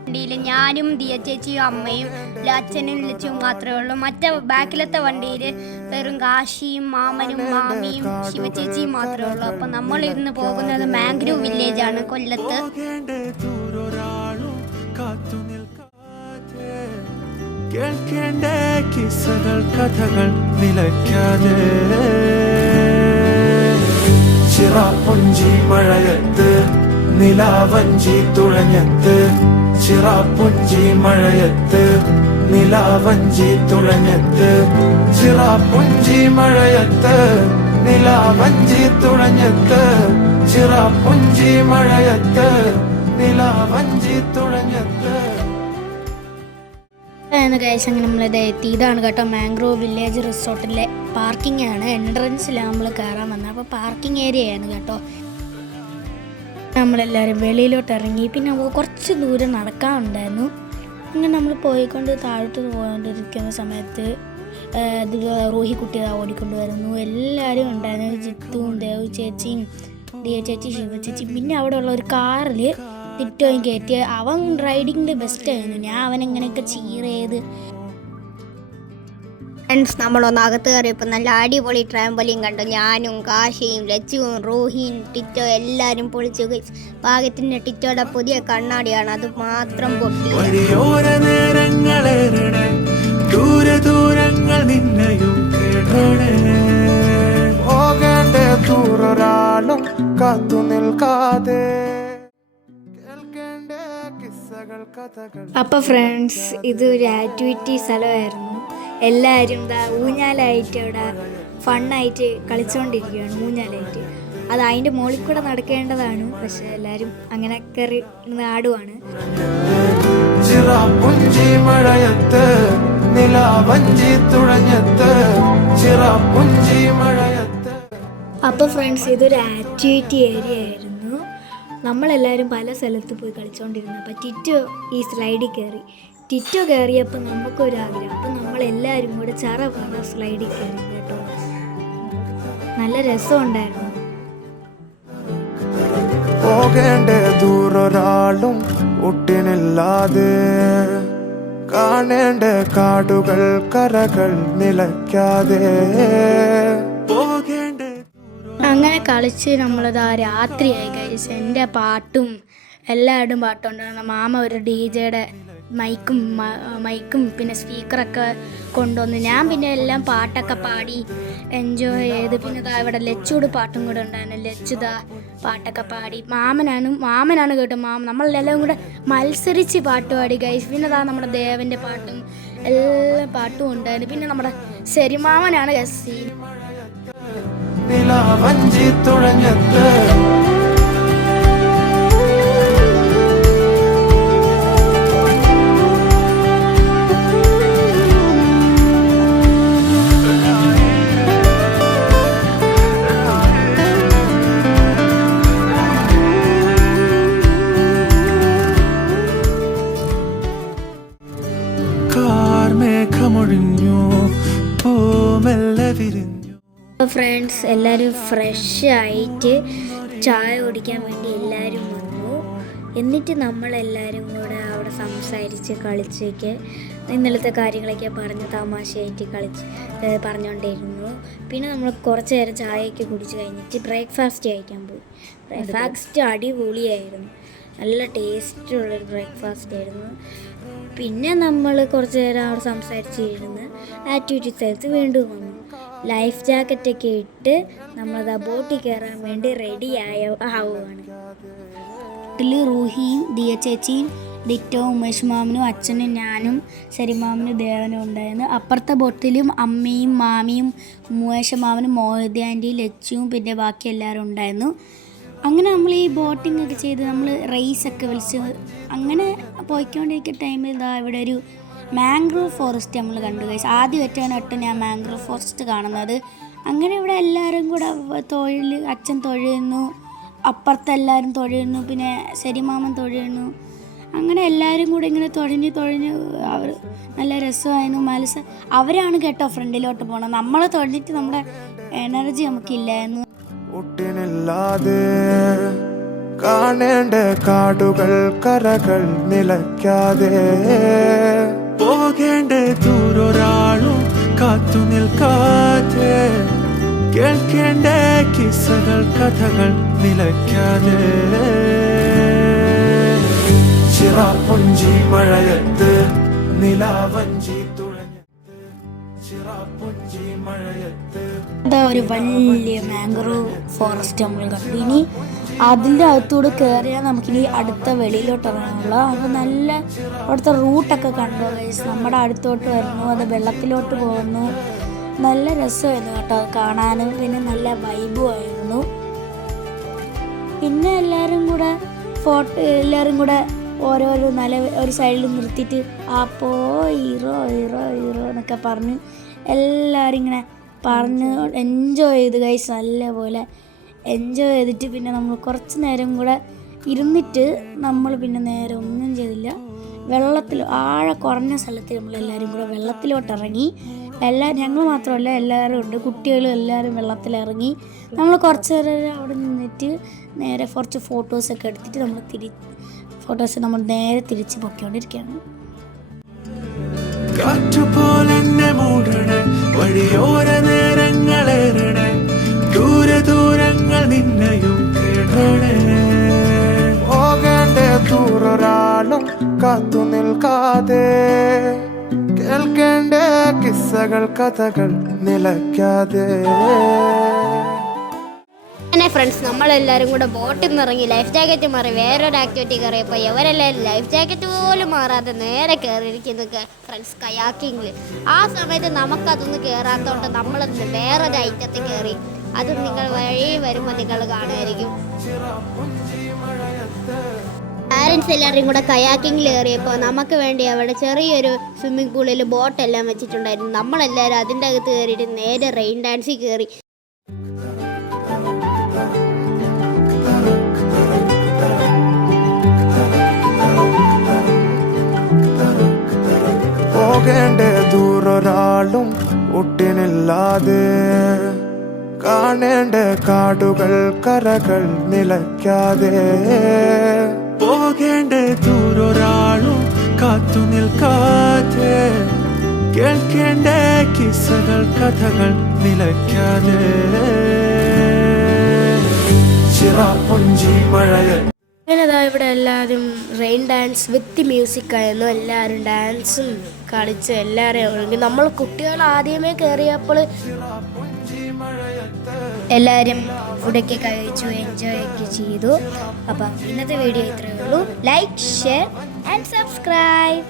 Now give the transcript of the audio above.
വണ്ടിയിൽ ഞാനും ദിയ ചേച്ചിയും അമ്മയും അച്ഛനും ലച്ചും മാത്രമേ ഉള്ളൂ. മറ്റേ ബാക്കിലത്തെ വണ്ടിയിൽ വെറും കാശിയും മാമനും മാമിയും ശിവചേച്ചിയും മാത്രമേ ഉള്ളൂ. അപ്പം നമ്മൾ ഇന്ന് പോകുന്നത് മാംഗ്രൂവ് വില്ലേജ് ആണ്, കൊല്ലത്ത്. ചിറാപ്പുഞ്ചി മഴയത്ത് നിലാവഞ്ചി തുഴഞ്ഞത്ത്, ചിറാപ്പുഞ്ചി മഴയത്ത് നിലാവഞ്ചി തുഴഞ്ഞത്ത്, ചിറാപ്പുഞ്ചി മഴയത്ത് നിലാവഞ്ചി തുഴഞ്ഞത്ത്, ചിറാപ്പുഞ്ചി മഴയത്ത് നിലാവഞ്ചി തുഴഞ്ഞത്ത്. അങ്ങനെ നമ്മളിത് എത്തി. ഇതാണ് കേട്ടോ മാംഗ്രൂവ് വില്ലേജ് റിസോർട്ടിലെ പാർക്കിംഗ് ആണ്. എൻട്രൻസിലാണ് നമ്മൾ കയറാൻ വന്നത്. അപ്പോൾ പാർക്കിംഗ് ഏരിയയാണ് കേട്ടോ. നമ്മളെല്ലാവരും വെളിയിലോട്ട് ഇറങ്ങി. പിന്നെ കുറച്ച് ദൂരം നടക്കാനുണ്ടായിരുന്നു. അങ്ങനെ നമ്മൾ പോയിക്കൊണ്ട് താഴോട്ട് പോയിക്കൊണ്ടിരിക്കുന്ന സമയത്ത് റൂഹി കുട്ടി ഓടിക്കൊണ്ട് വരുന്നു. എല്ലാവരും ഉണ്ടായിരുന്നു. ജിത്തുവും ദേവ് ചേച്ചിയും ദിയ ചേച്ചി ശിവ ചേച്ചി. പിന്നെ അവിടെ ഉള്ള ഒരു കാറിൽ ടിറ്റോയും കയറ്റി. അവൻ റൈഡിങ്ങിൻ്റെ ബെസ്റ്റ് ആയിരുന്നു. ഞാൻ അവനെങ്ങനെയൊക്കെ ചീർ ചെയ്ത്. ഫ്രണ്ട്സ്, നമ്മളൊന്ന് അകത്ത് കയറിയപ്പോൾ നല്ല അടിപൊളി ട്രാംപോലിൻ കണ്ടു. ഞാനും കാശിയും ലച്ചുവും റൂഹിയും ടിറ്റോ എല്ലാവരും പൊളിച്ചു. ഭാഗ്യത്തിൻ്റെ ടിറ്റോയുടെ പുതിയ കണ്ണാടിയാണ്, അത് മാത്രം പൊട്ടി. കാത്തു നിൽക്കാതെ. അപ്പോൾ ഫ്രണ്ട്സ്, ഇതൊരു ആക്ടിവിറ്റി സ്ഥലമായിരുന്നു. എല്ലാവരും ഊഞ്ഞാലായിട്ട് അവിടെ ഫണ്ണായിട്ട് കളിച്ചുകൊണ്ടിരിക്കുകയാണ്. ഊഞ്ഞാലായിട്ട് അത് അതിൻ്റെ മുകളിൽ കൂടെ നടക്കേണ്ടതാണ്. പക്ഷെ എല്ലാവരും അങ്ങനെ കയറി ആടുവാണ്. ചിറാപ്പുഞ്ചി മഴയത്ത് നിലാവഞ്ചി തുഴഞ്ഞത്ത്, ചിറാപ്പുഞ്ചി മഴയത്ത്. അപ്പോൾ ഫ്രണ്ട്സ്, ഇതൊരു ആക്ടിവിറ്റി ഏരിയ ആയിരുന്നു. നമ്മളെല്ലാവരും പല സ്ഥലത്ത് പോയി കളിച്ചുകൊണ്ടിരുന്നു. അപ്പോൾ ടിറ്റോ ഈ സ്ലൈഡിൽ കയറി. ടിറ്റോ കയറിയപ്പോൾ നമുക്കൊരാഗ്രഹം. അപ്പം നമ്മളെല്ലാവരും കൂടെ ചറ പറഞ്ഞ സ്ലൈഡിൽ കയറി കേട്ടോ. നല്ല രസമുണ്ടായിരുന്നു. പോകേണ്ട ദൂരൊരാളും ഒട്ടിനില്ലാതെ, കാണേണ്ട കാടുകൾ കരകൾ നിലയ്ക്കാതെ. അങ്ങനെ കളിച്ച് നമ്മളത് രാത്രിയായി കഴിച്ച്. എൻ്റെ പാട്ടും എല്ലാവരുടെയും പാട്ടുണ്ടായിരുന്നു. മാമ ഒരു DJയുടെ മൈക്കും പിന്നെ സ്പീക്കറൊക്കെ കൊണ്ടുവന്ന്. ഞാൻ പിന്നെ എല്ലാം പാട്ടൊക്കെ പാടി എൻജോയ് ചെയ്ത്. പിന്നെ ഇവിടെ ലച്ചൂട് പാട്ടും കൂടെ ഉണ്ടായിരുന്നു. ലച്ചുതാ പാട്ടൊക്കെ പാടി. മാമനാണ് കേട്ടോ. നമ്മളെല്ലാം കൂടെ മത്സരിച്ച് പാട്ട് പാടി ഗൈസ്. പിന്നെ നമ്മുടെ ദേവൻ്റെ പാട്ടും എല്ലാ പാട്ടും ഉണ്ടായിരുന്നു. പിന്നെ നമ്മുടെ സെരിമാമനാണ് ഗസി. നിലാവഞ്ചി തുഴഞ്ഞത്ത്. കാർമേഘമൊഴിഞ്ഞു പൂമെല്ലെ വിരിഞ്ഞു. ഫ്രണ്ട്സ്, എല്ലാവരും ഫ്രഷ് ആയിട്ട് ചായ കുടിക്കാൻ വേണ്ടി എല്ലാവരും വന്നു. എന്നിട്ട് നമ്മളെല്ലാവരും കൂടെ അവിടെ സംസാരിച്ച് കളിച്ചൊക്കെ ഇന്നലത്തെ കാര്യങ്ങളൊക്കെ പറഞ്ഞ് തമാശയായിട്ട് പറഞ്ഞുകൊണ്ടിരുന്നു. പിന്നെ നമ്മൾ കുറച്ച് നേരം ചായയൊക്കെ കുടിച്ച് കഴിഞ്ഞിട്ട് ബ്രേക്ക്ഫാസ്റ്റ് കഴിക്കാൻ പോയി. ബ്രേക്ക്ഫാസ്റ്റ് അടിപൊളിയായിരുന്നു. നല്ല ടേസ്റ്റുള്ളൊരു ബ്രേക്ക്ഫാസ്റ്റ് ആയിരുന്നു. പിന്നെ നമ്മൾ കുറച്ച് നേരം അവിടെ സംസാരിച്ചിരുന്ന് ആക്ടിവിറ്റി സ്ഥലത്ത് വീണ്ടും വന്നു. ലൈഫ് ജാക്കറ്റൊക്കെ ഇട്ട് നമ്മളത് ബോട്ടിൽ കയറാൻ വേണ്ടി റെഡി ആവുകയാണ്. ബോട്ടിൽ റൂഹിയും ദിയ ചേച്ചിയും ഡിറ്റോവും ഉമേഷ് മാമനും അച്ഛനും ഞാനും സെരിമാമനും ദേവനും ഉണ്ടായിരുന്നു. അപ്പുറത്തെ ബോട്ടിലും അമ്മയും മാമിയും ഉമേഷ് മാമനും മോഹിത ആൻറ്റിയും ലച്ചുവും പിന്നെ ബാക്കി എല്ലാവരും ഉണ്ടായിരുന്നു. അങ്ങനെ നമ്മൾ ഈ ബോട്ടിംഗ് ഒക്കെ ചെയ്ത് നമ്മൾ റേസൊക്കെ വിളിച്ച് അങ്ങനെ പോയിക്കൊണ്ടിരിക്കുന്ന ടൈമിൽ ഇവിടെ ഒരു മാംഗ്രൂവ് ഫോറസ്റ്റ് നമ്മൾ കണ്ടു ഗൈസ്. ആദ്യമായിട്ടാണ് ഞാൻ മാംഗ്രൂവ് ഫോറസ്റ്റ് കാണുന്നത്. അങ്ങനെ ഇവിടെ എല്ലാവരും കൂടെ അച്ഛൻ തൊഴുന്നു, അപ്പുറത്തെല്ലാവരും തൊഴുന്നു, പിന്നെ സെരിമാമൻ തൊഴുന്നു. അങ്ങനെ എല്ലാവരും കൂടെ ഇങ്ങനെ തൊഴഞ്ഞ് അവർ നല്ല രസമായിരുന്നു. അവരാണ് കേട്ടോ ഫ്രണ്ടിലോട്ട് പോകണം. നമ്മൾ തൊഴിഞ്ഞിട്ട് നമ്മുടെ എനർജി നമുക്കില്ലായിരുന്നു. ഒട്ടിനില്ലാതെ കാണേണ്ട കാടുകൾ കരകൾ നിലയ്ക്കാതെ പോകേണ്ട ദൂരൊരാളും കാത്തു നിൽക്കാതെ കേൾക്കേണ്ട കിസ്സകൾ കഥകൾ നിലയ്ക്കാതെ ചിറാപ്പുഞ്ചി മഴയത്ത് നിലാവഞ്ചി തുഴഞ്ഞത്ത് ചിറാപ്പുഞ്ചി മഴയത്ത് എന്താ ഒരു വലിയ മാംഗ്രൂവ് ഫോറസ്റ്റ് നമ്മൾ കണ്ടു. ഇനി അതിൻ്റെ അകത്തൂടെ കയറിയാൽ നമുക്കിനി അടുത്ത വെളിയിലോട്ട് ഇറങ്ങാനുള്ള അപ്പോൾ നല്ല അവിടുത്തെ റൂട്ടൊക്കെ കണ്ടു ഗൈസ്. നമ്മുടെ അടുത്തോട്ട് വരുന്നു, അത് വെള്ളത്തിലോട്ട് പോകുന്നു. നല്ല രസമായിരുന്നു കേട്ടോ കാണാനും, പിന്നെ നല്ല വൈബും ആയിരുന്നു. പിന്നെ എല്ലാവരും കൂടെ ഓരോരോ നല്ല ഒരു സൈഡിൽ നിർത്തിയിട്ട് ആപ്പോ ഹീറോ ഹീറോ ഹീറോ എന്നൊക്കെ പറഞ്ഞ് എല്ലാവരും ഇങ്ങനെ പറഞ്ഞ് എൻജോയ് ചെയ്ത് ഗൈസ്. നല്ലപോലെ എൻജോയ് ചെയ്തിട്ട് പിന്നെ നമ്മൾ കുറച്ച് നേരം കൂടെ ഇരുന്നിട്ട് നമ്മൾ പിന്നെ നേരെ ഒന്നും ചെയ്തില്ല. വെള്ളത്തിൽ കുറഞ്ഞ സ്ഥലത്ത് നമ്മളെല്ലാവരും കൂടെ വെള്ളത്തിലോട്ട് ഇറങ്ങി. ഞങ്ങൾ മാത്രമല്ല എല്ലാവരും ഉണ്ട്, കുട്ടികളും എല്ലാവരും വെള്ളത്തിലിറങ്ങി. നമ്മൾ കുറച്ച് നേരം അവിടെ നിന്നിട്ട് നേരെ കുറച്ച് ഫോട്ടോസൊക്കെ എടുത്തിട്ട് നമ്മൾ നേരെ തിരിച്ച് പൊയ്ക്കൊണ്ടിരിക്കുകയാണ്. കാറ്റുപോലെന്നെ മൂടണേ വഴിയോര നേരങ്ങളേറണേ ദൂരങ്ങൾ നിന്നെയും കേടണേ പോകേണ്ട ദൂരൊരാളും കാത്തു നിൽക്കാതെ കേൾക്കേണ്ട കിസ്സകൾ കഥകൾ നിലയ്ക്കാതെ. അങ്ങനെ ഫ്രണ്ട്സ് നമ്മളെല്ലാവരും കൂടെ ബോട്ടിൽ നിന്ന് ഇറങ്ങി ലൈഫ് ജാക്കറ്റ് മാറി വേറൊരു ആക്ടിവിറ്റി കയറിയപ്പോൾ ഇവരെല്ലാവരും ലൈഫ് ജാക്കറ്റ് പോലും മാറാതെ നേരെ കയറിയിരിക്കുന്നത് ഫ്രണ്ട്സ് കയാക്കിങ്ങിൽ. ആ സമയത്ത് നമുക്കതൊന്നും കയറാത്തതുകൊണ്ട് നമ്മളൊന്ന് വേറൊരു ഐറ്റത്തിൽ കയറി. അത് നിങ്ങൾ വഴി വരുമ്പോൾ നിങ്ങൾ കാണുമായിരിക്കും. പാരൻസ് എല്ലാവരും കൂടെ കയാക്കിങ്ങിൽ കയറിയപ്പോൾ നമുക്ക് വേണ്ടി അവിടെ ചെറിയൊരു സ്വിമ്മിംഗ് പൂളിൽ ബോട്ടെല്ലാം വെച്ചിട്ടുണ്ടായിരുന്നു. നമ്മളെല്ലാവരും അതിൻ്റെ അകത്ത് കയറിയിട്ട് നേരെ റെയിൻ ഡാൻസിൽ കയറി. പോകേണ്ട ദൂരൊരാളും ഒട്ടിനില്ലാതെ കാണേണ്ട കാടുകൾ കരകൾ നിലയ്ക്കാതെ പോകേണ്ട ദൂരൊരാളും കാത്തു നിൽക്കാതെ കേൾക്കേണ്ട കിസ്സകൾ കഥകൾ നിലയ്ക്കാതെ ചിറാപ്പുഞ്ചി മഴയത്ത്. അങ്ങനെ ഇവിടെ എല്ലാവരും റെയിൻ ഡാൻസ് വിത്ത് മ്യൂസിക് ആയിരുന്നു. എല്ലാവരും ഡാൻസും കളിച്ച് എല്ലാവരെയും നമ്മൾ കുട്ടികൾ ആദ്യമേ കയറിയപ്പോൾ എല്ലാവരും ഫുഡൊക്കെ കഴിച്ചു എൻജോയ് ഒക്കെ ചെയ്തു. അപ്പം ഇന്നത്തെ വീഡിയോ ഇത്രയേ ഉള്ളൂ. Like, share and subscribe.